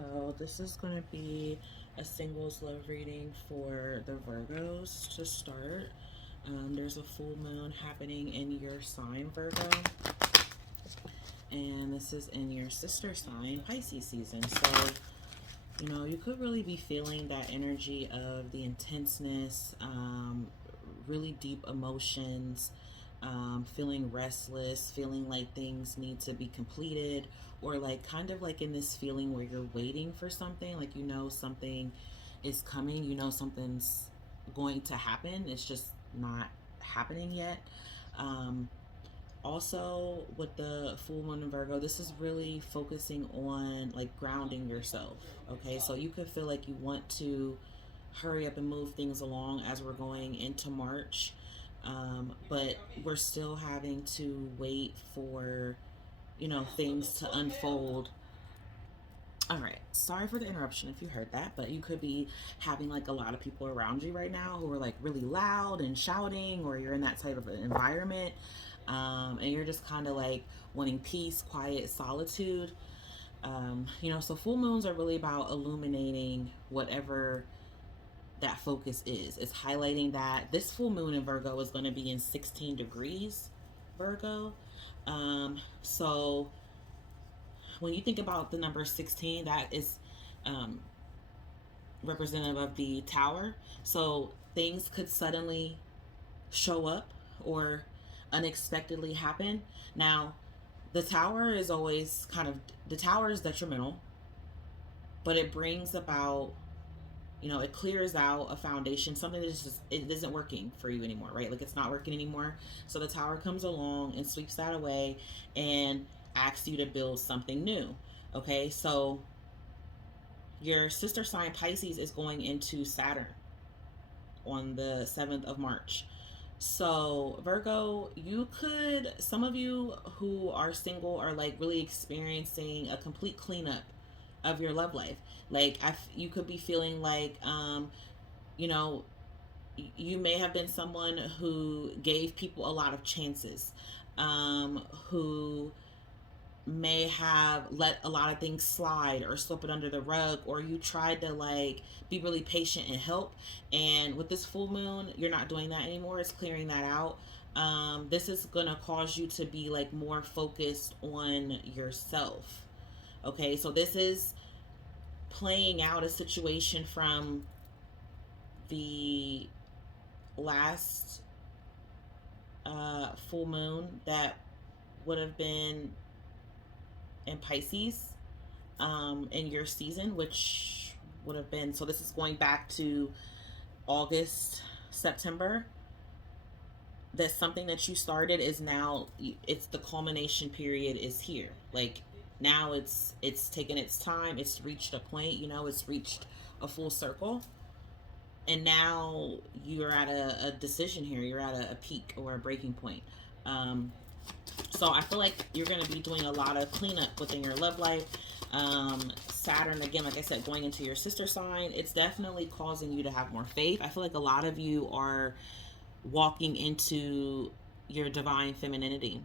So this is going to be a singles love reading for the Virgos to start. There's a full moon happening in your sign, Virgo, and this is in your sister sign, Pisces season. So, you could really be feeling that energy of the intenseness, really deep emotions, feeling restless, feeling like things need to be completed, or like kind of like in this feeling where you're waiting for something, like something is coming, something's going to happen, it's just not happening yet. Um, Also, with the full moon in Virgo, this is really focusing on like grounding yourself. Okay, so you could feel like you want to hurry up and move things along as we're going into March, but we're still having to wait for things to unfold. All right, sorry for the interruption if you heard that, but you could be having like a lot of people around you right now who are like really loud and shouting, or you're in that type of an environment, and you're just kind of like wanting peace, quiet, solitude. So full moons are really about illuminating whatever that focus is. It's highlighting that this full moon in Virgo is going to be in 16 degrees Virgo. So when you think about the number 16, that is um, representative of the tower. So things could suddenly show up or unexpectedly happen. Now, the tower is always the tower is detrimental, but it brings about, it clears out a foundation, something that's just, it isn't working for you anymore, right? Like it's not working anymore. So the tower comes along and sweeps that away and asks you to build something new. Okay, so your sister sign Pisces is going into Saturn on the 7th of March. So, Virgo, some of you who are single are like really experiencing a complete cleanup of your love life. Like, you could be feeling like, you know, you may have been someone who gave people a lot of chances, who may have let a lot of things slide or slip it under the rug, or you tried to like be really patient and help, and with this full moon you're not doing that anymore. It's clearing that out. This is gonna cause you to be like more focused on yourself. Okay, so this is playing out a situation from the last full moon that would have been in Pisces, in your season, which would have been, so this is going back to August, September. That something that you started is now, it's the culmination period is here. Like now it's taken its time. It's reached a point. It's reached a full circle, and now you're at a decision here. You're at a peak or a breaking point. Um, So I feel like you're going to be doing a lot of cleanup within your love life. Saturn, again, like I said, going into your sister sign, it's definitely causing you to have more faith. I feel like a lot of you are walking into your divine femininity.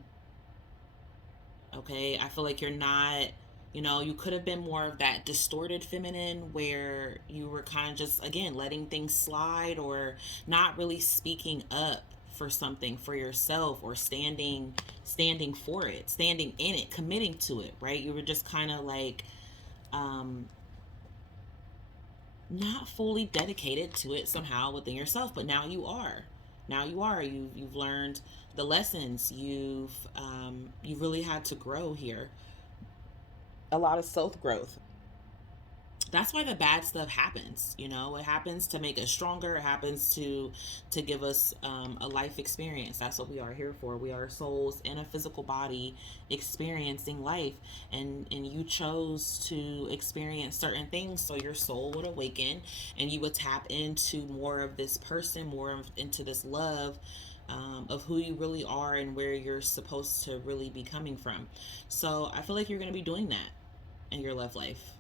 Okay, I feel like you're not, you could have been more of that distorted feminine where you were kind of just, again, letting things slide, or not really speaking up for something for yourself, or standing for it, standing in it, committing to it, right? You were just kind of like um not fully dedicated to it somehow within yourself, but now you are you've learned the lessons. You've really had to grow here, a lot of self growth. That's why the bad stuff happens. It happens to make us stronger. It happens to give us a life experience. That's what we are here for. We are souls in a physical body experiencing life, and you chose to experience certain things so your soul would awaken, and you would tap into more of this person, into this love, of who you really are and where you're supposed to really be coming from. So I feel like you're going to be doing that in your love life.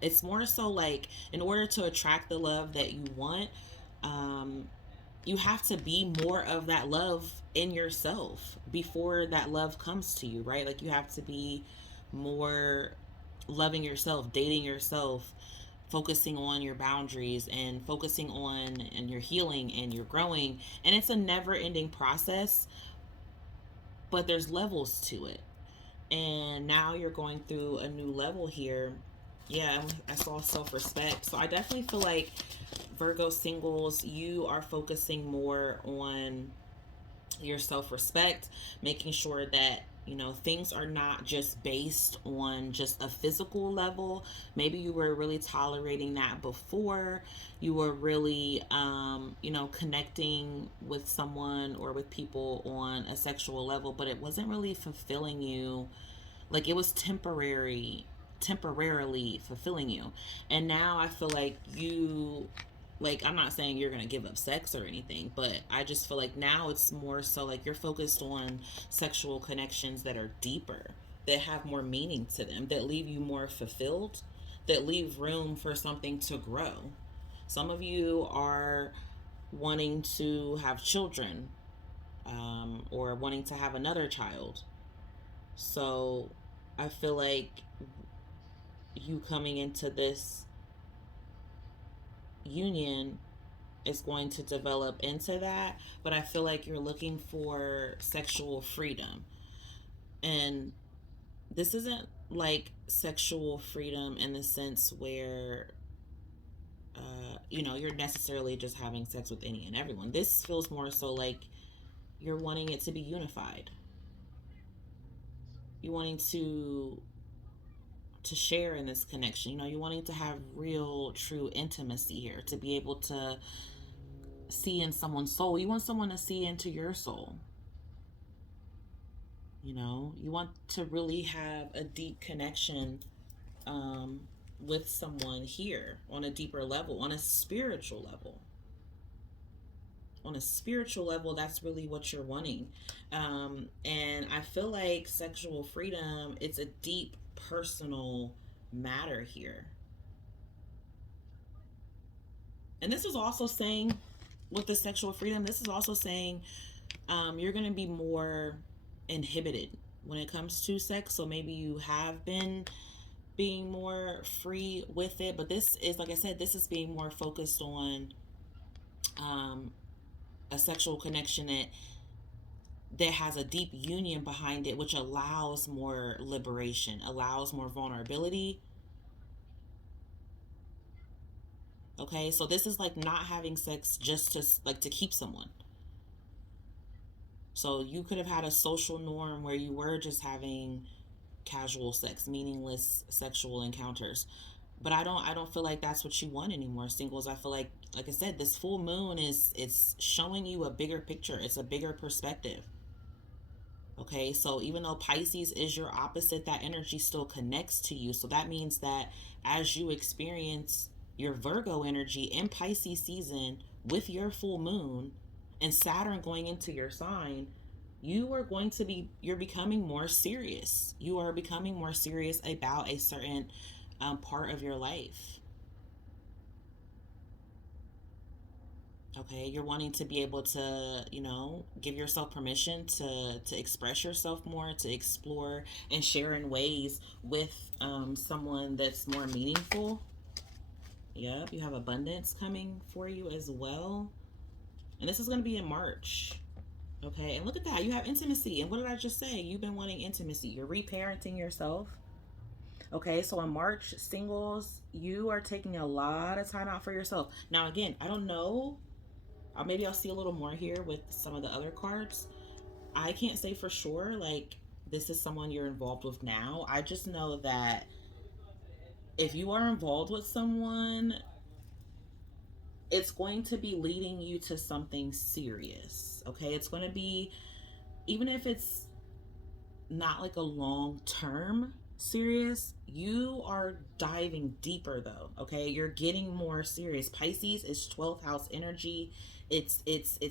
It's more so like, in order to attract the love that you want, um, you have to be more of that love in yourself before that love comes to you, right? Like you have to be more loving yourself, dating yourself, focusing on your boundaries and focusing on and your healing and your growing. And it's a never ending process, but there's levels to it. And now you're going through a new level here. Yeah, I saw self-respect. So I definitely feel like Virgo singles, you are focusing more on your self-respect, making sure that things are not just based on just a physical level. Maybe you were really tolerating that before. You were really connecting with someone or with people on a sexual level, but it wasn't really fulfilling you. Like, it was temporarily fulfilling you. And now I feel like I'm not saying you're gonna give up sex or anything, but I just feel like now it's more so like you're focused on sexual connections that are deeper, that have more meaning to them, that leave you more fulfilled, that leave room for something to grow. Some of you are wanting to have children, or wanting to have another child. So I feel like you coming into this union is going to develop into that, but I feel like you're looking for sexual freedom. And this isn't like sexual freedom in the sense where you're necessarily just having sex with any and everyone. This feels more so like you're wanting it to be unified. You're wanting to share in this connection. You're wanting to have real, true intimacy here, to be able to see in someone's soul. You want someone to see into your soul. You want to really have a deep connection, um, with someone here on a deeper level, on a spiritual level. On a spiritual level, that's really what you're wanting. And I feel like sexual freedom, it's a deep personal matter here. And this is also saying, with the sexual freedom, this is also saying you're going to be more inhibited when it comes to sex. So maybe you have been being more free with it, but this is, like I said, this is being more focused on um, a sexual connection that has a deep union behind it, which allows more liberation, allows more vulnerability. Okay, so this is like not having sex just to keep someone. So you could have had a social norm where you were just having casual sex, meaningless sexual encounters. But I don't feel like that's what you want anymore, singles. I feel like I said, this full moon it's showing you a bigger picture. It's a bigger perspective. Okay, so even though Pisces is your opposite, that energy still connects to you. So that means that as you experience your Virgo energy in Pisces season with your full moon and Saturn going into your sign, you're becoming more serious. You are becoming more serious about a certain part of your life. Okay, you're wanting to be able to give yourself permission to express yourself more, to explore and share in ways with someone that's more meaningful. Yep, you have abundance coming for you as well, and this is going to be in March. Okay, and look at that, you have intimacy. And what did I just say? You've been wanting intimacy. You're reparenting yourself. Okay, so in March, singles, you are taking a lot of time out for yourself. Now again, I don't know, maybe I'll see a little more here with some of the other cards. I can't say for sure, like, this is someone you're involved with now. I just know that if you are involved with someone, it's going to be leading you to something serious. Okay, it's going to be, even if it's not like a long term serious, you are diving deeper though. Okay, you're getting more serious. Pisces is 12th house energy. It's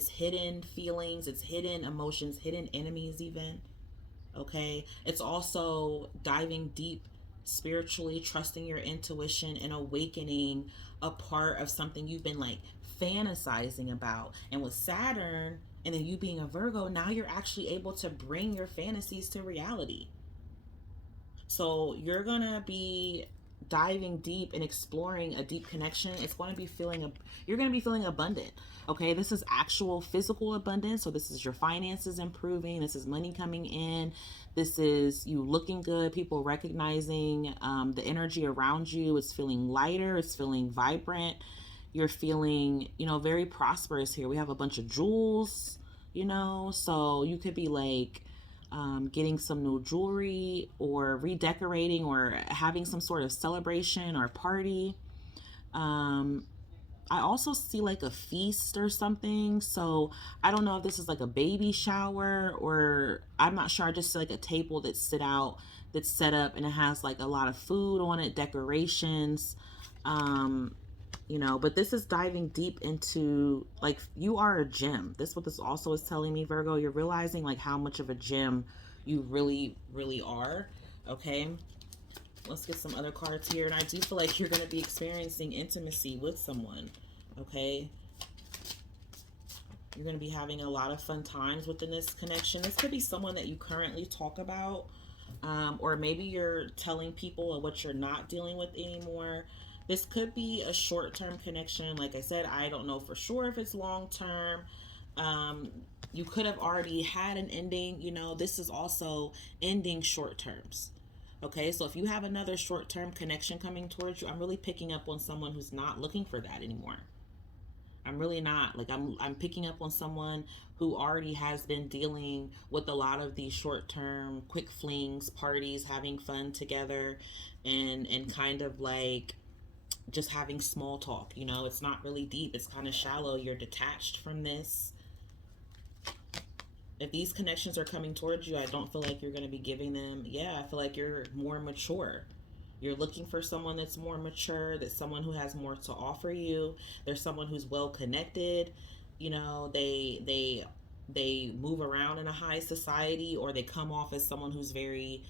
hidden feelings, it's hidden emotions, hidden enemies even. Okay, it's also diving deep spiritually, trusting your intuition and awakening a part of something you've been like fantasizing about. And with Saturn and then you being a Virgo, now you're actually able to bring your fantasies to reality. So you're gonna be diving deep and exploring a deep connection. It's going to be you're going to be feeling abundant. Okay, this is actual physical abundance. So this is your finances improving. This is money coming in. This is you looking good. People recognizing the energy around you. It's feeling lighter. It's feeling vibrant. You're feeling, very prosperous here. We have a bunch of jewels, so you could be like getting some new jewelry or redecorating or having some sort of celebration or party. Um, I also see like a feast or something. So I don't know if this is like a baby shower or I'm not sure. I just see like a table that's set up and it has like a lot of food on it, decorations. Um, but this is diving deep into like you are a gem. This what this also is telling me, Virgo. You're realizing like how much of a gem you really, really are. Okay. Let's get some other cards here. And I do feel like you're going to be experiencing intimacy with someone. Okay. You're going to be having a lot of fun times within this connection. This could be someone that you currently talk about. Or maybe you're telling people what you're not dealing with anymore. This could be a short-term connection. Like I said, I don't know for sure if it's long-term. You could have already had an ending. This is also ending short terms. Okay, so if you have another short-term connection coming towards you, I'm really picking up on someone who's not looking for that anymore. I'm really not. Like I'm picking up on someone who already has been dealing with a lot of these short-term quick flings, parties, having fun together and kind of like just having small talk. It's not really deep. It's kind of shallow. You're detached from this. If these connections are coming towards you, I don't feel like you're going to be giving them. Yeah, I feel like you're more mature. You're looking for someone that's more mature, that's someone who has more to offer you. There's someone who's well connected. They move around in a high society, or they come off as someone who's very,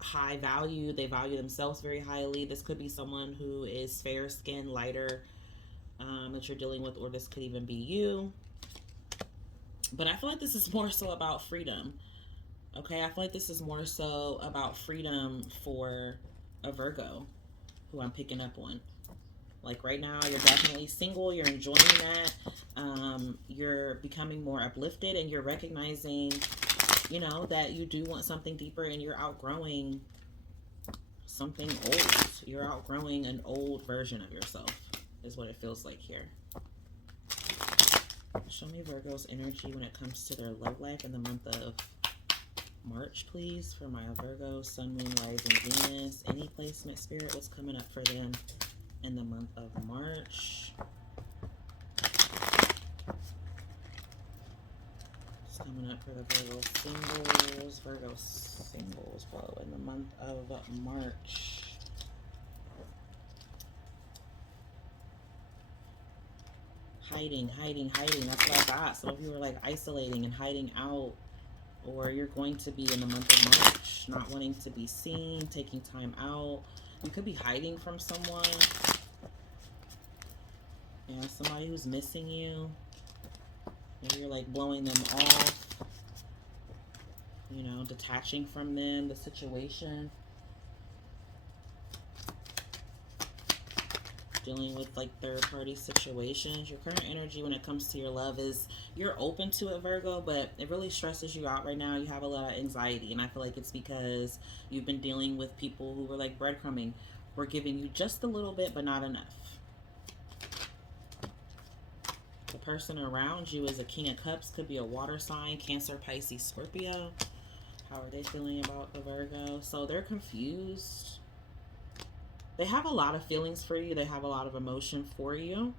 high value. They value themselves very highly. This could be someone who is fair skinned, lighter, that you're dealing with, or this could even be you. But I feel like this is more so about freedom. Okay, I feel like this is more so about freedom for a Virgo who I'm picking up on. Like right now, you're definitely single. You're enjoying that. You're becoming more uplifted, and you're recognizing, that you do want something deeper, and you're outgrowing something old. You're outgrowing an old version of yourself, is what it feels like here. Show me Virgo's energy when it comes to their love life in the month of March, please, for my Virgo, Sun, Moon, Rising, Venus. Any placement, Spirit, what's coming up for them in the month of March? What's coming up for the Virgo singles? Virgo singles, whoa, in the month of March. Hiding. That's what I got. Some of you are like isolating and hiding out. Or you're going to be in the month of March, not wanting to be seen, taking time out. You could be hiding from someone. Somebody who's missing you. Maybe you're like blowing them off. Detaching from them, the situation. Dealing with like third-party situations. Your current energy when it comes to your love is you're open to it, Virgo, but it really stresses you out right now. You have a lot of anxiety, and I feel like it's because you've been dealing with people who were like breadcrumbing. We're giving you just a little bit, but not enough. The person around you is a King of Cups, could be a water sign, Cancer, Pisces, Scorpio. How are they feeling about the Virgo? So they're confused. They have a lot of feelings for you. They have a lot of emotion for you.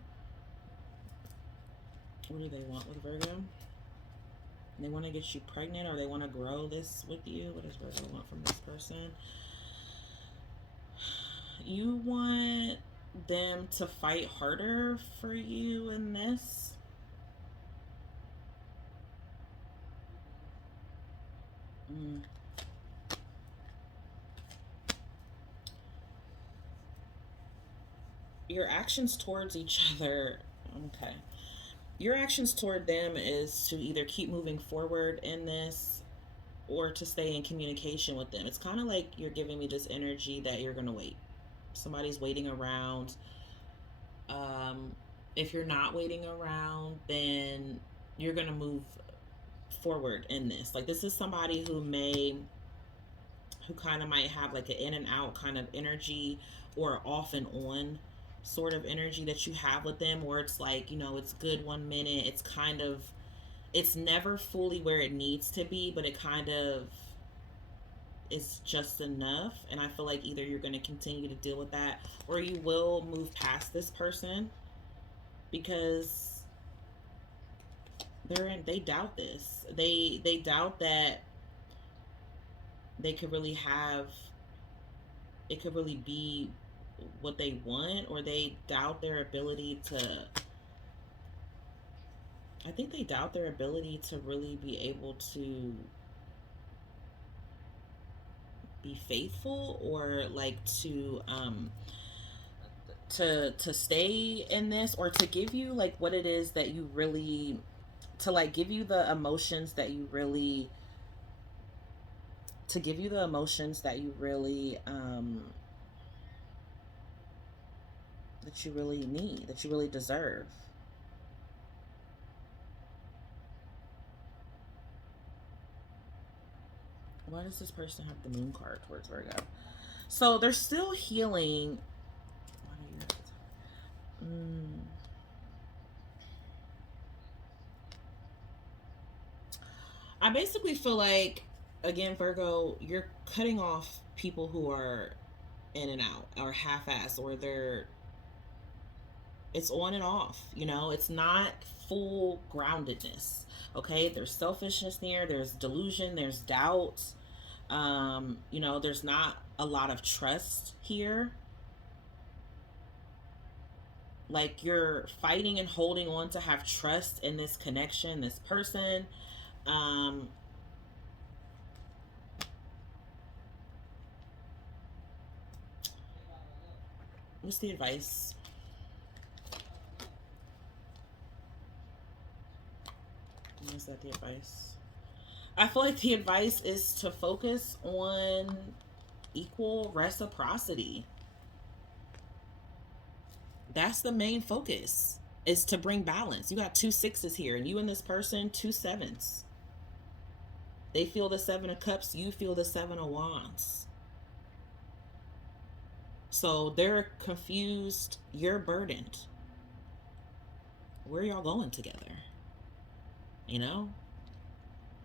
What do they want with Virgo? They want to get you pregnant, or they want to grow this with you. What does Virgo want from this person? You want them to fight harder for you in this. Your actions towards each other, okay. Your actions toward them is to either keep moving forward in this, or to stay in communication with them. It's kind of like you're giving me this energy that you're going to wait. Somebody's waiting around. Um, if you're not waiting around, then you're going to move forward in this. Like, this is somebody who kind of might have like an in and out kind of energy, or off and on sort of energy that you have with them, where it's like, you know, it's good 1 minute, it's kind of, it's never fully where it needs to be, but it kind of is just enough. And I feel like either you're going to continue to deal with that, or you will move past this person, because they doubt this. They doubt that they could really have, it could really be what they want, or they doubt their ability to, I think they doubt their ability to really be able to be faithful, or like to stay in this, or to give you like what it is that you really, to like give you the emotions that you really, to give you the emotions that you really that you really need, that you really deserve. Why does this person have the moon card towards Virgo? So they're still healing. I basically feel like, again, Virgo, you're cutting off people who are in and out, or half-ass, or they're, it's on and off, you know, it's not full groundedness. Okay, there's selfishness there, there's delusion, there's doubt. You know, there's not a lot of trust here. Like, you're fighting and holding on to have trust in this connection, this person. um what's the advice? Is that the advice? I feel like the advice is to focus on equal reciprocity. That's the main focus, is to bring balance. You got 2 6s here, and you and this person 2 7s. They feel the 7 of Cups, you feel the 7 of Wands. So they're confused, you're burdened. Where are y'all going together? You know?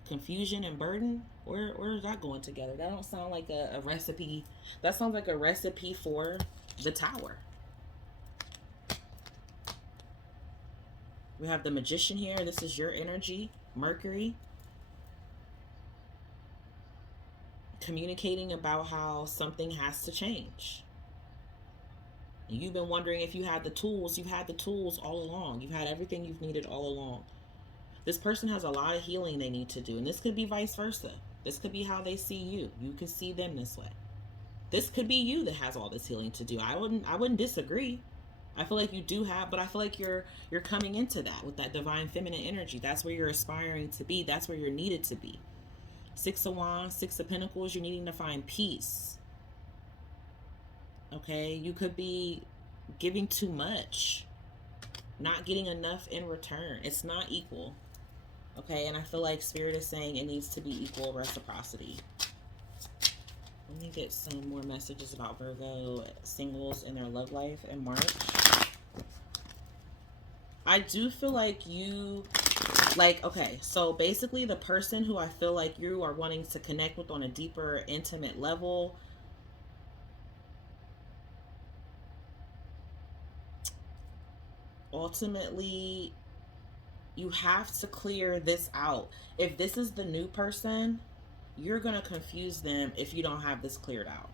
Confusion and burden, where is that going together? That don't sound like a recipe. That sounds like a recipe for the Tower. We have the Magician here. This is your energy, Mercury. Communicating about how something has to change. And you've been wondering if you had the tools. You've had the tools all along. You've had everything you've needed all along. This person has a lot of healing they need to do. And this could be vice versa. This could be how they see you. You could see them this way. This could be you that has all this healing to do. I wouldn't disagree. I feel like you do have, but I feel like you're coming into that with that divine feminine energy. That's where you're aspiring to be. That's where you're needed to be. 6 of Wands, 6 of Pentacles, you're needing to find peace. Okay? You could be giving too much, not getting enough in return. It's not equal. Okay? And I feel like Spirit is saying it needs to be equal reciprocity. Let me get some more messages about Virgo singles in their love life in March. I do feel like you, like, okay, so basically the person who I feel like you are wanting to connect with on a deeper, intimate level, ultimately, you have to clear this out. If this is the new person, you're going to confuse them if you don't have this cleared out.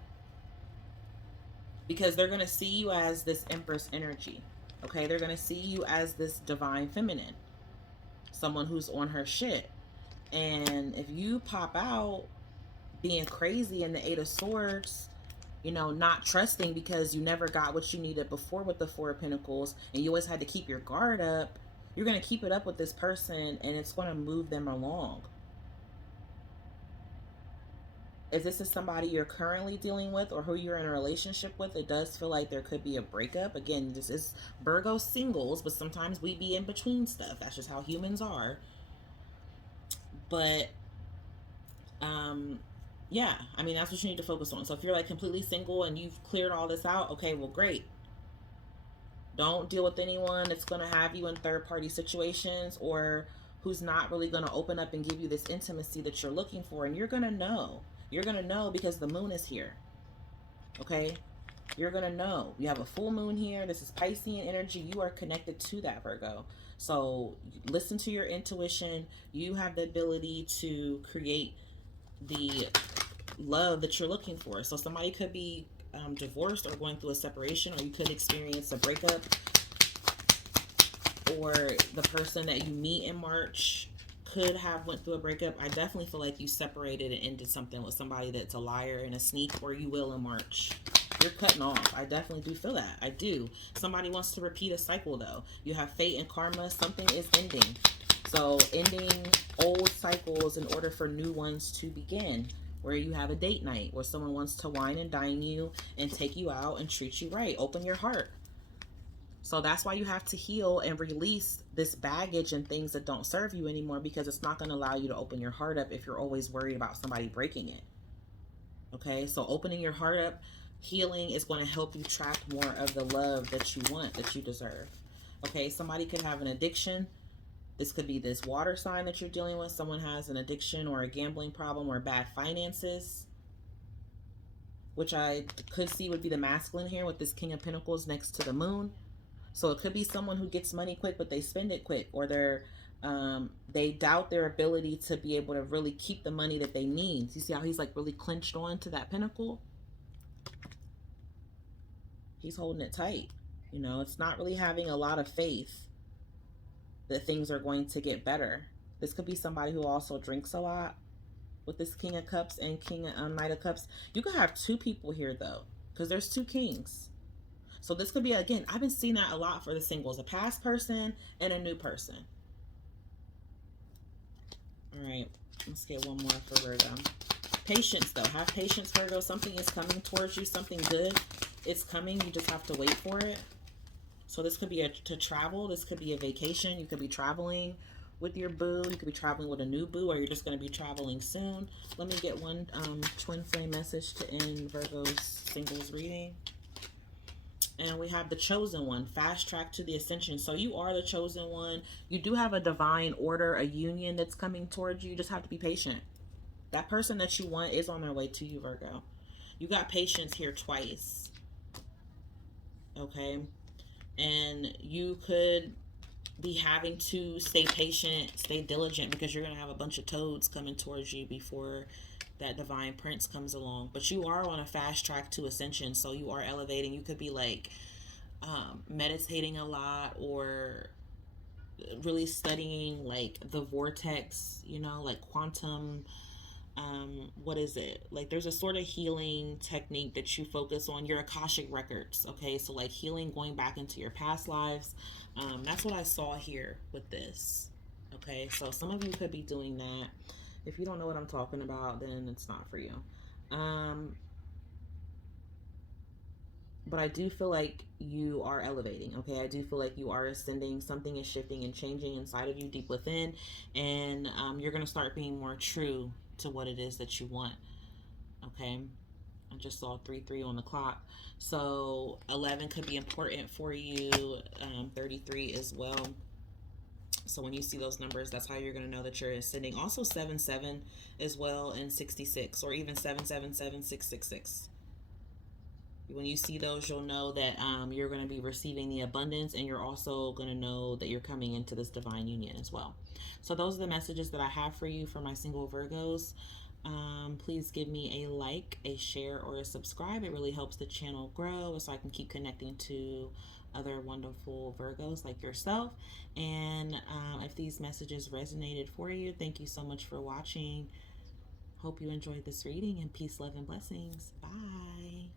Because they're going to see you as this Empress energy. Okay, they're going to see you as this divine feminine. Someone who's on her shit. And if you pop out being crazy in the 8 of Swords, you know, not trusting because you never got what you needed before with the 4 of Pentacles, and you always had to keep your guard up, you're going to keep it up with this person, and it's going to move them along. if this is somebody you're currently dealing with or who you're in a relationship with, it does feel like there could be a breakup. Again, this is Virgo singles, but sometimes we be in between stuff. That's just how humans are. But yeah, I mean, that's what you need to focus on. So if you're like completely single and you've cleared all this out, okay, well, great. Don't deal with anyone that's going to have you in third party situations or who's not really going to open up and give you this intimacy that you're looking for. And you're going to know. You're going to know because the moon is here. Okay? You're going to know. You have a full moon here. This is Piscean energy. You are connected to that, Virgo. So listen to your intuition. You have the ability to create the love that you're looking for. So somebody could be divorced or going through a separation, or you could experience a breakup, or the person that you meet in March could have went through a breakup. I definitely feel like you separated and ended something with somebody that's a liar and a sneak, or you will in March. You're cutting off. I definitely do feel that. I do. Somebody wants to repeat a cycle though. You have fate and karma. Something is ending. So ending old cycles in order for new ones to begin. Where you have a date night, where someone wants to wine and dine you and take you out and treat you right. Open your heart. So that's why you have to heal and release this baggage and things that don't serve you anymore, because it's not going to allow you to open your heart up if you're always worried about somebody breaking it. Okay, so opening your heart up, healing is going to help you attract more of the love that you want, that you deserve. Okay, somebody could have an addiction. This could be this water sign that you're dealing with. Someone has an addiction or a gambling problem or bad finances, which I could see would be the masculine here with this King of Pentacles next to the moon. So it could be someone who gets money quick, but they spend it quick, or they doubt their ability to be able to really keep the money that they need. You see how he's like really clenched on to that pentacle? He's holding it tight. You know, it's not really having a lot of faith that things are going to get better. This could be somebody who also drinks a lot with this King of Cups and Knight of Cups. You could have two people here though, because there's two kings. So this could be, again, I've been seeing that a lot for the singles, a past person and a new person. All right, let's get one more for Virgo. Patience though. Have patience, Virgo. Something is coming towards you. Something good is coming. You just have to wait for it. So this could be to travel. This could be a vacation. You could be traveling with your boo. You could be traveling with a new boo, or you're just going to be traveling soon. Let me get one twin flame message to end Virgo's singles reading. And we have the chosen one, fast track to the ascension. So you are the chosen one. You do have a divine order, a union that's coming towards you. You just have to be patient. That person that you want is on their way to you, Virgo. You got patience here twice. Okay. And you could be having to stay patient, stay diligent, because you're going to have a bunch of toads coming towards you before that divine prince comes along. But you are on a fast track to ascension, so you are elevating. You could be like meditating a lot, or really studying like the vortex, you know, like quantum, what is it, like there's a sort of healing technique that you focus on, your Akashic records. Okay, so like healing, going back into your past lives. That's what I saw here with this. Okay, so some of you could be doing that. If you don't know what I'm talking about, then it's not for you. But I do feel like you are elevating. Okay, I do feel like you are ascending. Something is shifting and changing inside of you, deep within, and you're going to start being more true to what it is that you want. Okay, I just saw 3-3 on the clock, so 11 could be important for you. 33 as well. So when you see those numbers, that's how you're going to know that you're ascending. Also 77 as well, and 66, or even 777-666. When you see those, you'll know that you're going to be receiving the abundance, and you're also going to know that you're coming into this divine union as well. So those are the messages that I have for you for my single Virgos. Please give me a like, a share, or a subscribe. It really helps the channel grow so I can keep connecting to other wonderful Virgos like yourself. And if these messages resonated for you, thank you so much for watching. Hope you enjoyed this reading, and peace, love, and blessings. Bye.